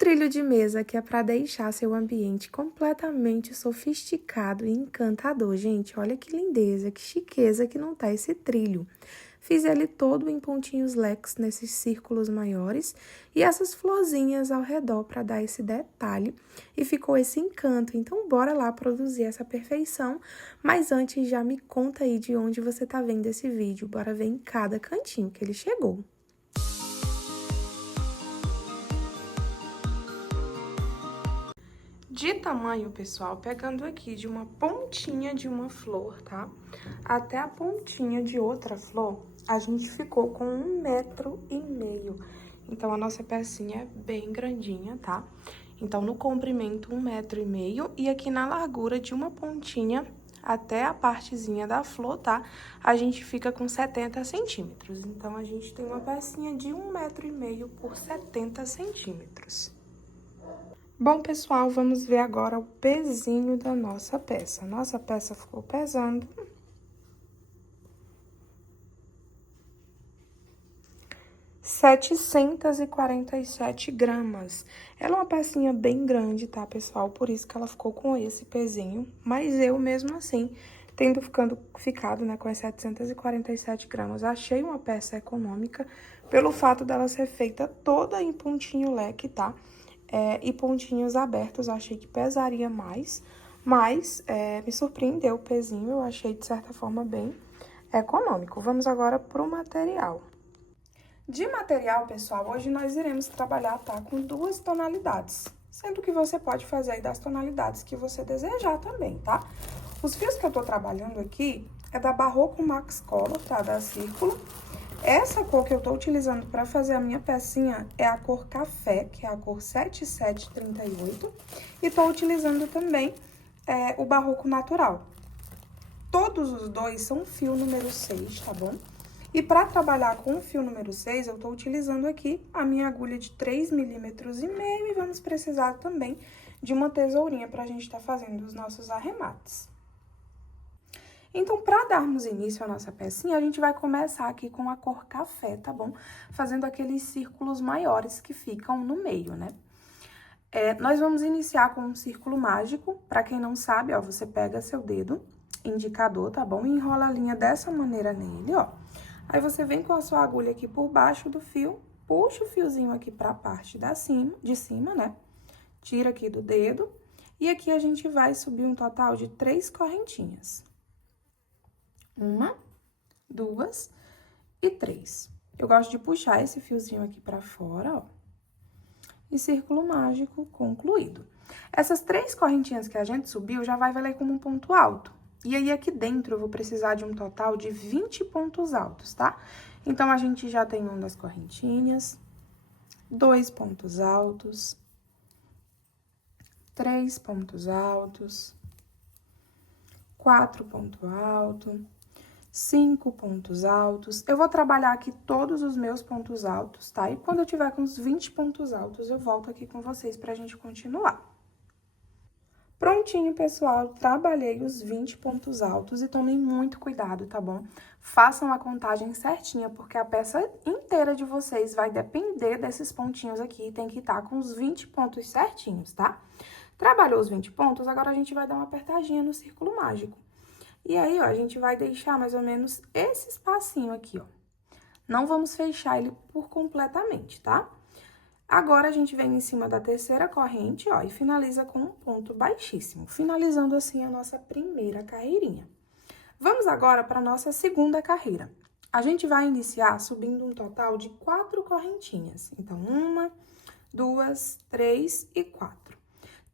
trilho de mesa que é para deixar seu ambiente completamente sofisticado e encantador. Gente, olha que lindeza, que chiqueza que não tá esse trilho. Fiz ele todo em pontinhos leques nesses círculos maiores e essas florzinhas ao redor para dar esse detalhe e ficou esse encanto. Então, bora lá produzir essa perfeição, mas antes já me conta aí de onde você tá vendo esse vídeo. Bora ver em cada cantinho que ele chegou. De tamanho, pessoal, pegando aqui de uma pontinha de uma flor, tá? Até a pontinha de outra flor, a gente ficou com 1,5 m. Então, a nossa pecinha é bem grandinha, tá? Então, no comprimento, 1,5 m. E aqui na largura de uma pontinha até a partezinha da flor, tá? A gente fica com 70 centímetros. Então, a gente tem uma pecinha de 1,5 m por 70 centímetros. Bom, pessoal, vamos ver agora o pezinho da nossa peça. Nossa peça ficou pesando 747 gramas. Ela é uma pecinha bem grande, tá, pessoal? Por isso que ela ficou com esse pezinho. Mas eu, mesmo assim, tendo ficado, né, com as 747 gramas, achei uma peça econômica pelo fato dela ser feita toda em pontinho leque, tá? E pontinhos abertos, eu achei que pesaria mais, mas me surpreendeu o pezinho, eu achei de certa forma bem econômico. Vamos agora pro material. De material, pessoal, hoje nós iremos trabalhar, tá, com 2 tonalidades, sendo que você pode fazer aí das tonalidades que você desejar também, tá? Os fios que eu tô trabalhando aqui é da Barroco Max Color, tá, da Círculo. Essa cor que eu tô utilizando para fazer a minha pecinha é a cor café, que é a cor 7738. E tô utilizando também o Barroco Natural. Todos os dois são fio número 6, tá bom? E para trabalhar com o fio número 6, eu tô utilizando aqui a minha agulha de 3,5 mm e vamos precisar também de uma tesourinha pra gente tá fazendo os nossos arremates. Então, para darmos início à nossa pecinha, a gente vai começar aqui com a cor café, tá bom? Fazendo aqueles círculos maiores que ficam no meio, né? Nós vamos iniciar com um círculo mágico. Para quem não sabe, ó, você pega seu dedo indicador, tá bom? E enrola a linha dessa maneira nele, ó. Aí, você vem com a sua agulha aqui por baixo do fio, puxa o fiozinho aqui pra parte de cima, né? Tira aqui do dedo. E aqui a gente vai subir um total de 3 correntinhas. 1, 2 e 3. Eu gosto de puxar esse fiozinho aqui pra fora, ó. E círculo mágico concluído. Essas 3 correntinhas que a gente subiu já vai valer como um ponto alto. E aí, aqui dentro, eu vou precisar de um total de 20 pontos altos, tá? Então, a gente já tem uma das correntinhas, 2 pontos altos, 3 pontos altos, 4 pontos altos, 5 pontos altos. Eu vou trabalhar aqui todos os meus pontos altos, tá? E quando eu tiver com os 20 pontos altos, eu volto aqui com vocês pra gente continuar. Prontinho, pessoal, trabalhei os 20 pontos altos e tomem muito cuidado, tá bom? Façam a contagem certinha, porque a peça inteira de vocês vai depender desses pontinhos aqui, tem que estar com os 20 pontos certinhos, tá? Trabalhou os 20 pontos, agora a gente vai dar uma apertadinha no círculo mágico. E aí, ó, a gente vai deixar mais ou menos esse espacinho aqui, ó. Não vamos fechar ele por completamente, tá? Agora, a gente vem em cima da terceira corrente, ó, e finaliza com um ponto baixíssimo, finalizando assim a nossa primeira carreirinha. Vamos agora para a nossa segunda carreira. A gente vai iniciar subindo um total de 4 correntinhas. Então, 1, 2, 3 e 4.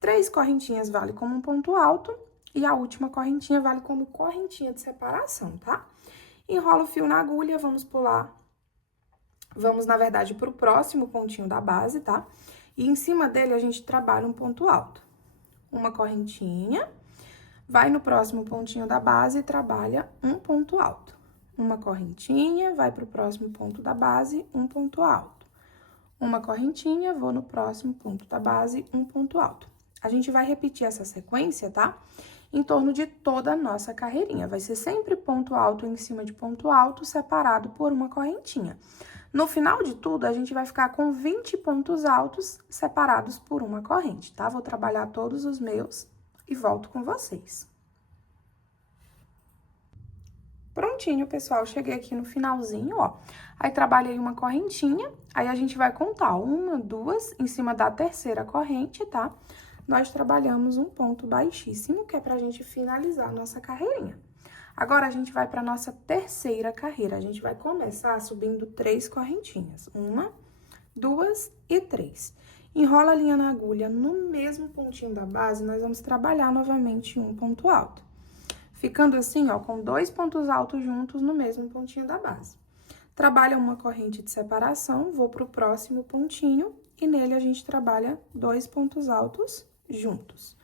3 correntinhas vale como um ponto alto e a última correntinha vale como correntinha de separação, tá? Enrola o fio na agulha, vamos pular. Vamos, na verdade, pro próximo pontinho da base, tá? E em cima dele, a gente trabalha um ponto alto. Uma correntinha, vai no próximo pontinho da base e trabalha um ponto alto. Uma correntinha, vai pro próximo ponto da base, um ponto alto. Uma correntinha, vou no próximo ponto da base, um ponto alto. A gente vai repetir essa sequência, tá? Em torno de toda a nossa carreirinha. Vai ser sempre ponto alto em cima de ponto alto, separado por uma correntinha. No final de tudo, a gente vai ficar com 20 pontos altos separados por uma corrente, tá? Vou trabalhar todos os meus e volto com vocês. Prontinho, pessoal, cheguei aqui no finalzinho, ó. Aí, trabalhei uma correntinha, aí a gente vai contar uma, duas, em cima da terceira corrente, tá? Nós trabalhamos um ponto baixíssimo, que é pra gente finalizar a nossa carreirinha. Agora, a gente vai pra nossa terceira carreira. A gente vai começar subindo 3 correntinhas. 1, 2 e 3. Enrola a linha na agulha no mesmo pontinho da base, nós vamos trabalhar novamente um ponto alto. Ficando assim, ó, com 2 pontos altos juntos no mesmo pontinho da base. Trabalha uma corrente de separação, vou pro próximo pontinho e nele a gente trabalha 2 pontos altos juntos.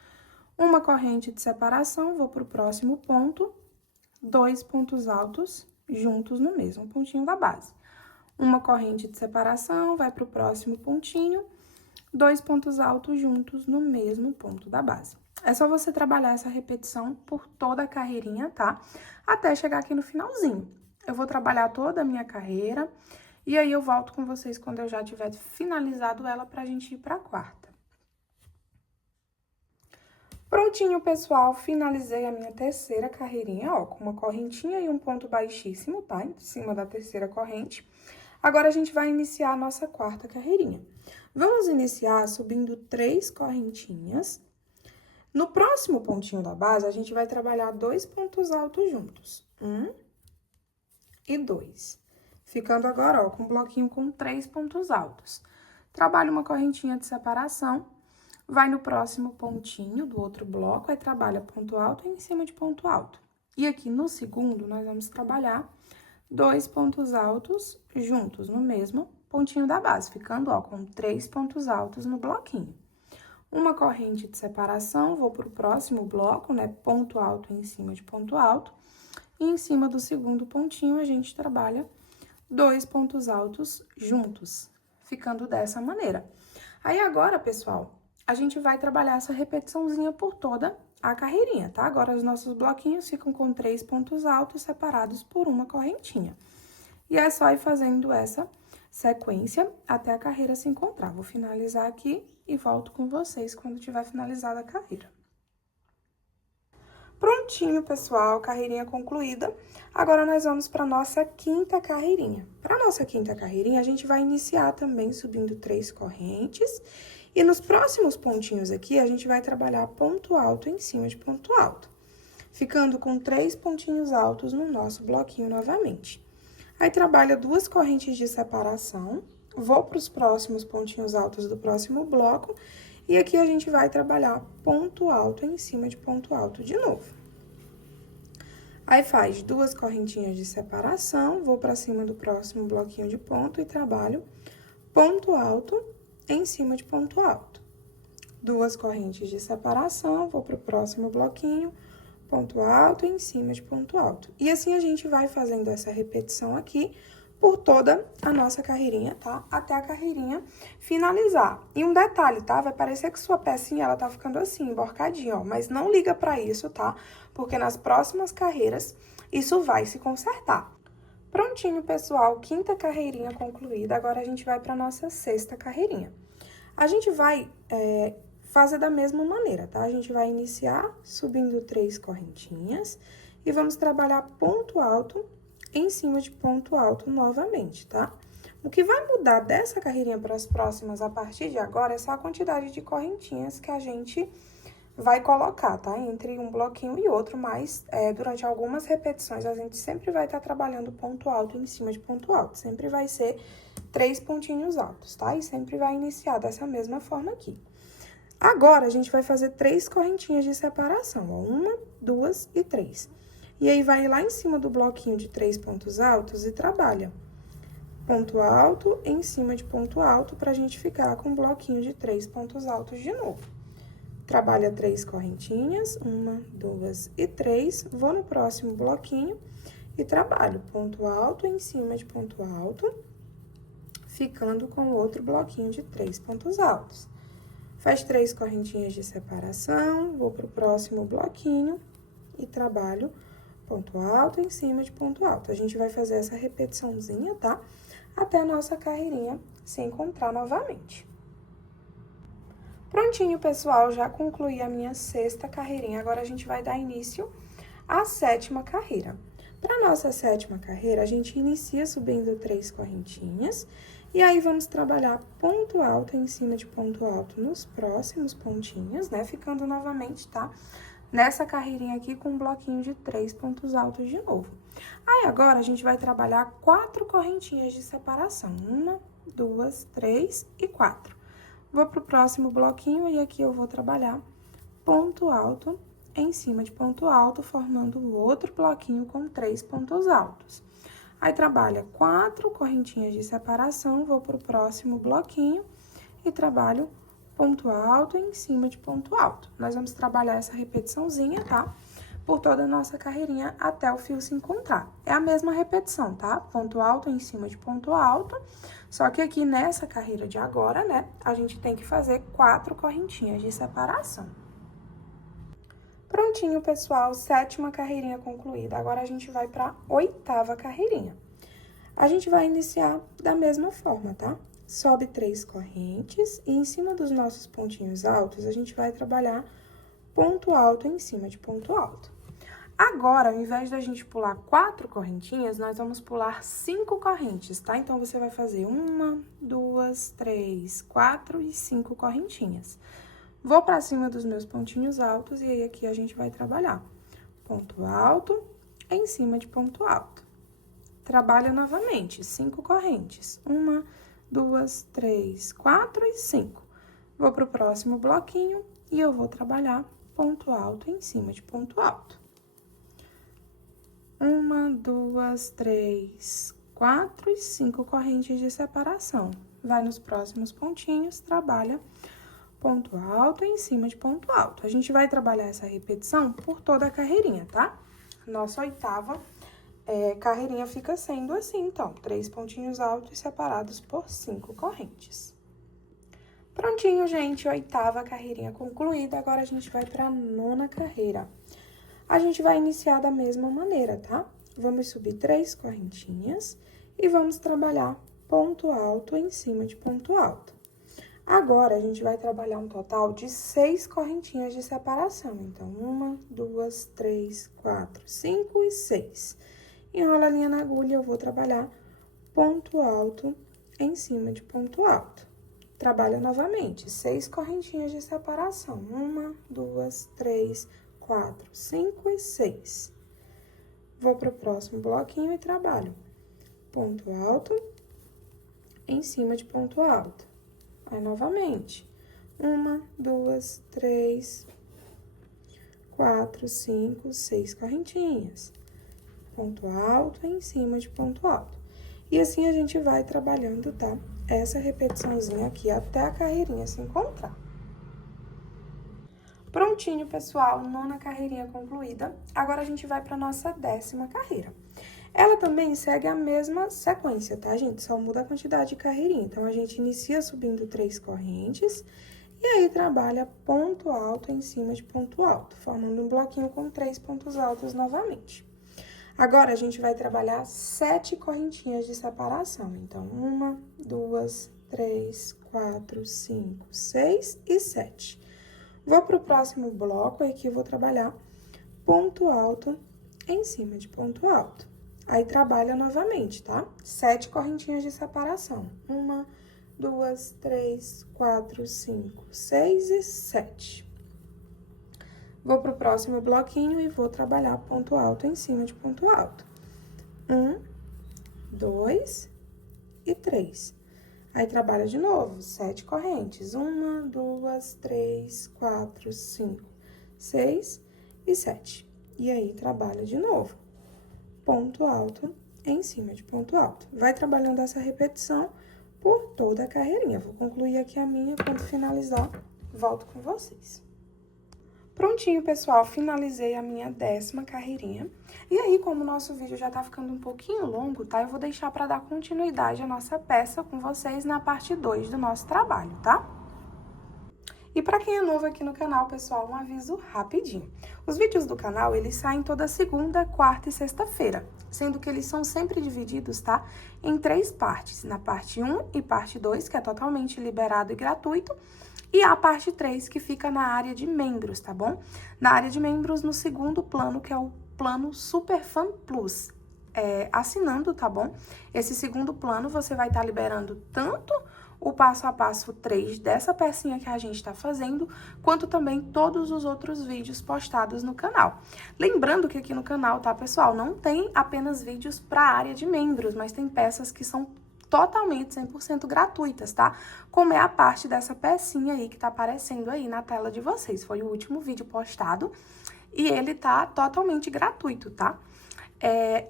Uma corrente de separação, vou pro próximo ponto, 2 pontos altos juntos no mesmo pontinho da base. Uma corrente de separação, vai pro próximo pontinho, 2 pontos altos juntos no mesmo ponto da base. É só você trabalhar essa repetição por toda a carreirinha, tá? Até chegar aqui no finalzinho. Eu vou trabalhar toda a minha carreira e aí eu volto com vocês quando eu já tiver finalizado ela pra gente ir pra quarta. Prontinho, pessoal, finalizei a minha terceira carreirinha, ó, com uma correntinha e um ponto baixíssimo, tá? Em cima da terceira corrente. Agora, a gente vai iniciar a nossa quarta carreirinha. Vamos iniciar subindo 3 correntinhas. No próximo pontinho da base, a gente vai trabalhar 2 pontos altos juntos. 1 e 2. Ficando agora, ó, com um bloquinho com 3 pontos altos. Trabalha uma correntinha de separação. Vai no próximo pontinho do outro bloco, aí trabalha ponto alto em cima de ponto alto. E aqui no segundo, nós vamos trabalhar 2 pontos altos juntos no mesmo pontinho da base, ficando, ó, com 3 pontos altos no bloquinho. Uma corrente de separação, vou pro próximo bloco, né, ponto alto em cima de ponto alto. E em cima do segundo pontinho, a gente trabalha 2 pontos altos juntos, ficando dessa maneira. Aí, agora, pessoal, a gente vai trabalhar essa repetiçãozinha por toda a carreirinha, tá? Agora, os nossos bloquinhos ficam com 3 pontos altos separados por uma correntinha. E é só ir fazendo essa sequência até a carreira se encontrar. Vou finalizar aqui e volto com vocês quando tiver finalizada a carreira. Prontinho, pessoal, carreirinha concluída. Agora, nós vamos para nossa quinta carreirinha. Para nossa quinta carreirinha, a gente vai iniciar também subindo 3 correntes. E nos próximos pontinhos aqui, a gente vai trabalhar ponto alto em cima de ponto alto, ficando com 3 pontinhos altos no nosso bloquinho novamente. Aí, trabalha 2 correntes de separação, vou para os próximos pontinhos altos do próximo bloco, e aqui a gente vai trabalhar ponto alto em cima de ponto alto de novo. Aí, faz 2 correntinhas de separação, vou para cima do próximo bloquinho de ponto e trabalho ponto alto em cima de ponto alto. 2 correntes de separação, vou para o próximo bloquinho, ponto alto em cima de ponto alto. E assim a gente vai fazendo essa repetição aqui por toda a nossa carreirinha, tá? Até a carreirinha finalizar. E um detalhe, tá? Vai parecer que sua pecinha, ela tá ficando assim, emborcadinha, ó. Mas não liga pra isso, tá? Porque nas próximas carreiras, isso vai se consertar. Prontinho, pessoal, quinta carreirinha concluída, agora a gente vai para nossa sexta carreirinha. A gente vai fazer da mesma maneira, tá? A gente vai iniciar subindo 3 correntinhas e vamos trabalhar ponto alto em cima de ponto alto novamente, tá? O que vai mudar dessa carreirinha para as próximas a partir de agora é só a quantidade de correntinhas que a gente vai colocar, tá? Entre um bloquinho e outro, mas durante algumas repetições a gente sempre vai estar trabalhando ponto alto em cima de ponto alto. Sempre vai ser 3 pontinhos altos, tá? E sempre vai iniciar dessa mesma forma aqui. Agora, a gente vai fazer 3 correntinhas de separação, ó. 1, 2 e 3. E aí, vai lá em cima do bloquinho de 3 pontos altos e trabalha ponto alto em cima de ponto alto pra gente ficar com um bloquinho de 3 pontos altos de novo. Trabalha 3 correntinhas, 1, 2 e 3, vou no próximo bloquinho e trabalho ponto alto em cima de ponto alto, ficando com outro bloquinho de 3 pontos altos. Faz 3 correntinhas de separação, vou pro próximo bloquinho e trabalho ponto alto em cima de ponto alto. A gente vai fazer essa repetiçãozinha, tá? até a nossa carreirinha se encontrar novamente. Prontinho, pessoal, já concluí a minha 6ª carreirinha. Agora, a gente vai dar início à 7ª carreira. Para nossa 7ª carreira, a gente inicia subindo 3 correntinhas. E aí, vamos trabalhar ponto alto em cima de ponto alto nos próximos pontinhos, né? Ficando novamente, tá? Nessa carreirinha aqui com um bloquinho de 3 pontos altos de novo. Aí, agora, a gente vai trabalhar 4 correntinhas de separação. 1, 2, 3 e 4. Vou pro próximo bloquinho e aqui eu vou trabalhar ponto alto em cima de ponto alto, formando outro bloquinho com 3 pontos altos. Aí, trabalha 4 correntinhas de separação, vou pro próximo bloquinho e trabalho ponto alto em cima de ponto alto. Nós vamos trabalhar essa repetiçãozinha, tá? Por toda a nossa carreirinha até o fio se encontrar. É a mesma repetição, tá? Ponto alto em cima de ponto alto, só que aqui nessa carreira de agora, né, a gente tem que fazer 4 correntinhas de separação. Prontinho, pessoal, 7ª carreirinha concluída. Agora, a gente vai para a 8ª carreirinha. A gente vai iniciar da mesma forma, tá? Sobe 3 correntes e em cima dos nossos pontinhos altos, a gente vai trabalhar ponto alto em cima de ponto alto. Agora, ao invés da gente pular 4 correntinhas, nós vamos pular 5 correntes, tá? Então, você vai fazer 1, 2, 3, 4 e 5 correntinhas. Vou pra cima dos meus pontinhos altos e aí aqui a gente vai trabalhar ponto alto em cima de ponto alto. Trabalha novamente, 5 correntes. 1, 2, 3, 4 e 5. Vou pro próximo bloquinho e eu vou trabalhar ponto alto em cima de ponto alto. 1, 2, 3, 4 e 5 correntes de separação. Vai nos próximos pontinhos, trabalha ponto alto em cima de ponto alto. A gente vai trabalhar essa repetição por toda a carreirinha, tá? Nossa 8ª carreirinha fica sendo assim, então, 3 pontinhos altos separados por 5 correntes. Prontinho, gente, 8ª carreirinha concluída. Agora, a gente vai para a 9ª carreira. A gente vai iniciar da mesma maneira, tá? Vamos subir 3 correntinhas e vamos trabalhar ponto alto em cima de ponto alto. Agora, a gente vai trabalhar um total de 6 correntinhas de separação. Então, 1, 2, 3, 4, 5 e 6. Enrola a linha na agulha, eu vou trabalhar ponto alto em cima de ponto alto. Trabalha novamente, 6 correntinhas de separação. 1, 2, 3, 4, 5 e 6. Vou para o próximo bloquinho e trabalho ponto alto em cima de ponto alto. Aí, novamente, 1, 2, 3, 4, 5, 6 correntinhas. Ponto alto em cima de ponto alto. E assim a gente vai trabalhando, tá? Essa repetiçãozinha aqui até a carreirinha se encontrar. Prontinho, pessoal, 9ª carreirinha concluída. Agora, a gente vai para nossa 10ª carreira. Ela também segue a mesma sequência, tá, gente? Só muda a quantidade de carreirinha. Então, a gente inicia subindo 3 correntes e aí trabalha ponto alto em cima de ponto alto, formando um bloquinho com 3 pontos altos novamente. Agora, a gente vai trabalhar 7 correntinhas de separação. Então, 1, 2, 3, 4, 5, 6 e 7. Vou pro próximo bloco, aqui eu vou trabalhar ponto alto em cima de ponto alto. Aí, trabalha novamente, tá? 7 correntinhas de separação. 1, 2, 3, 4, 5, 6 e 7. Vou pro próximo bloquinho e vou trabalhar ponto alto em cima de ponto alto. 1, 2 e 3. Aí, trabalha de novo, 7 correntes. 1, 2, 3, 4, 5, 6 e 7. E aí, trabalha de novo. Ponto alto em cima de ponto alto. Vai trabalhando essa repetição por toda a carreirinha. Vou concluir aqui a minha, quando finalizar, volto com vocês. Prontinho, pessoal, finalizei a minha 10ª carreirinha. E aí, como o nosso vídeo já tá ficando um pouquinho longo, tá? Eu vou deixar pra dar continuidade à nossa peça com vocês na parte 2 do nosso trabalho, tá? E para quem é novo aqui no canal, pessoal, um aviso rapidinho. Os vídeos do canal, eles saem toda segunda, quarta e sexta-feira, sendo que eles são sempre divididos, tá? Em 3 partes, na parte 1 e parte 2, que é totalmente liberado e gratuito, e a parte 3, que fica na área de membros, tá bom? Na área de membros, no segundo plano, que é o plano Super Fan Plus. Assinando, tá bom? Esse segundo plano, você vai estar liberando tanto o passo a passo 3 dessa pecinha que a gente tá fazendo, quanto também todos os outros vídeos postados no canal. Lembrando que aqui no canal, tá, pessoal, não tem apenas vídeos para a área de membros, mas tem peças que são totalmente 100% gratuitas, tá? Como é a parte dessa pecinha aí que tá aparecendo aí na tela de vocês. Foi o último vídeo postado e ele tá totalmente gratuito, tá?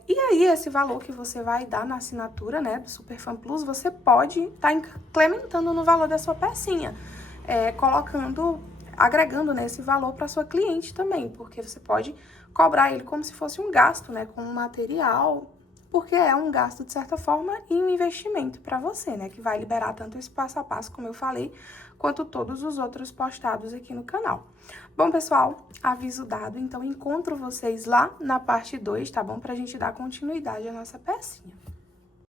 E aí, esse valor que você vai dar na assinatura, né, do Super Fan Plus, você pode estar incrementando no valor da sua pecinha, agregando, né, esse valor para sua cliente também, porque você pode cobrar ele como se fosse um gasto, né, com material, porque é um gasto de certa forma e um investimento para você, né, que vai liberar tanto esse passo a passo, como eu falei, quanto todos os outros postados aqui no canal. Bom, pessoal, aviso dado, então encontro vocês lá na parte 2, tá bom? Pra gente dar continuidade à nossa pecinha.